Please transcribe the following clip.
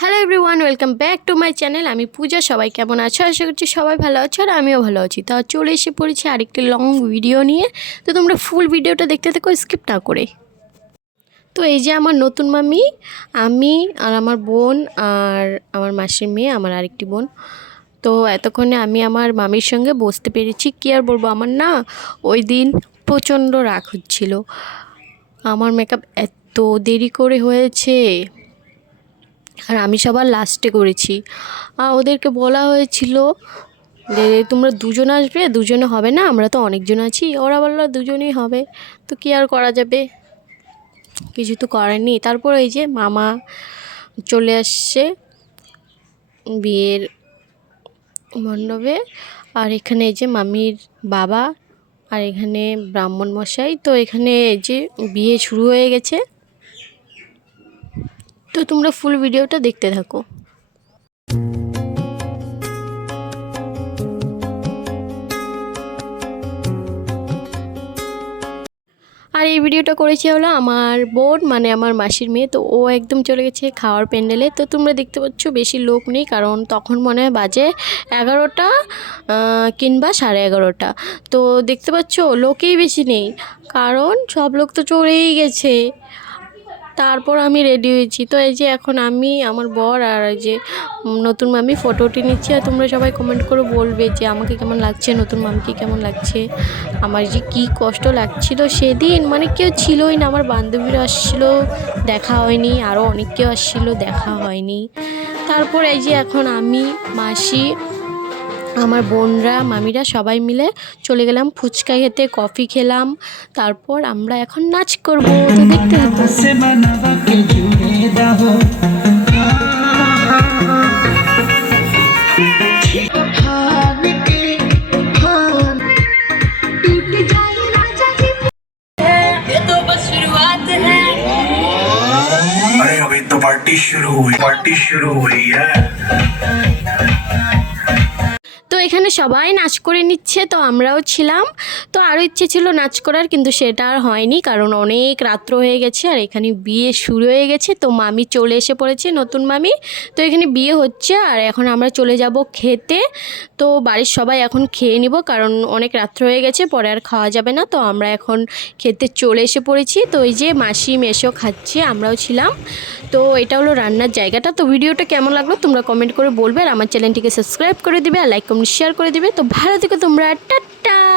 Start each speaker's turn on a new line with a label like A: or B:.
A: Hello everyone welcome back to my channel আমি পূজা, সবাই কেমন আছো? আশা করছি সবাই ভালো আছো আর আমিও ভালো আছি। তা চলে এসে পড়েছি আরেকটি লং ভিডিও নিয়ে। তো তোমরা ফুল ভিডিওটা দেখতে থাকো স্কিপ না করে। তো এই যে আমার নতুন মামি, আমি আর আমার বোন আর আমার মাসির মেয়ে, আমার আরেকটি বোন। তো এতক্ষণে আমি আমার মামির সঙ্গে বসতে পেরেছি। কী আর বলব, আমার না ওই দিন প্রচণ্ড রাগ হচ্ছিল। আমার মেকআপ এত দেরি করে হয়েছে। আর আমি সবার লাস্টে করেছি। ওদেরকে বলা হয়েছিল যে তোমরা দুজন আসবে, দুজনে হবে না, আমরা তো অনেকজন আছি। ওরা বলল, দুজনেই হবে, তো কী আর করা যাবে? কিছু তো করার তারপর এই যে মামা চলে আসছে বিয়ের মণ্ডপে। আর এখানে এই যে মামির বাবা, আর এখানে ব্রাহ্মণ মশাই। তো এখানে এই যে বিয়ে শুরু হয়ে গেছে। তো তোমরা ফুল ভিডিওটা দেখতে থাকো। আর এই ভিডিওটা করেছি হলো আমার বোন মানে আমার মাসির মেয়ে। তো ও একদম চলে গেছে খাওয়ার প্যান্ডেলে। তো তোমরা দেখতে পাচ্ছ বেশি লোক নেই, কারণ তখন মনে হয় বাজে এগারোটা কিংবা সাড়ে এগারোটা। তো দেখতে পাচ্ছ লোকেই বেশি নেই, কারণ সব লোক তো চলেই গেছে। তারপর আমি রেডি হয়েছি। তো এই যে এখন আমি, আমার বর আর এই যে নতুন মামি ফটো উঠে নিচ্ছি। আর তোমরা সবাই কমেন্ট করে বলবে যে আমাকে কেমন লাগছে, নতুন মামিকে কেমন লাগছে। আমার যে কি কষ্ট লাগছিল সেদিন মানে কেউ ছিলই না। আমার বান্ধবীরা আসছিল, দেখা হয়নি। আরও অনেক কেউ আসছিল, দেখা হয়নি। তারপর এই যে এখন আমি, মাসি আমার বোনরা মামিরা সবাই মিলে চলে গেলাম ফুচকা খেতে কফি খেলাম তারপর আমরা এখন নাচ করবো তো দেখতে থাকো
B: से बनवा के जुड़े रहो
C: अरे अभी तो पार्टी शुरू हुई पार्टी शुरू हुई है
A: তো এখানে সবাই নাচ করে নিচ্ছে, তো আমরাও ছিলাম। তো আরও ইচ্ছে ছিল নাচ করার, কিন্তু সেটা আর হয়নি, কারণ অনেক রাত্র হয়ে গেছে আর এখানে বিয়ে শুরু হয়ে গেছে। তো মামি চলে এসে পড়েছে, নতুন মামি। তো এখানে বিয়ে হচ্ছে আর এখন আমরা চলে যাব খেতে। তো বাড়ির সবাই এখন খেয়ে নিব, কারণ অনেক রাত্র হয়ে গেছে, পরে আর খাওয়া যাবে না। তো আমরা এখন খেতে চলে এসে পড়েছি। তো এই যে মাসি মেশো খাচ্ছে, আমরাও ছিলাম। তো এটা হলো রান্নার জায়গাটা। তো ভিডিওটা কেমন লাগল তোমরা কমেন্ট করে বলবে আর আমার চ্যানেলটিকে সাবস্ক্রাইব করে দিবে আর লাইক, কমেন্ট শেয়ার করে দিবে। তো ভালো থেকো তোমরা। টাটা!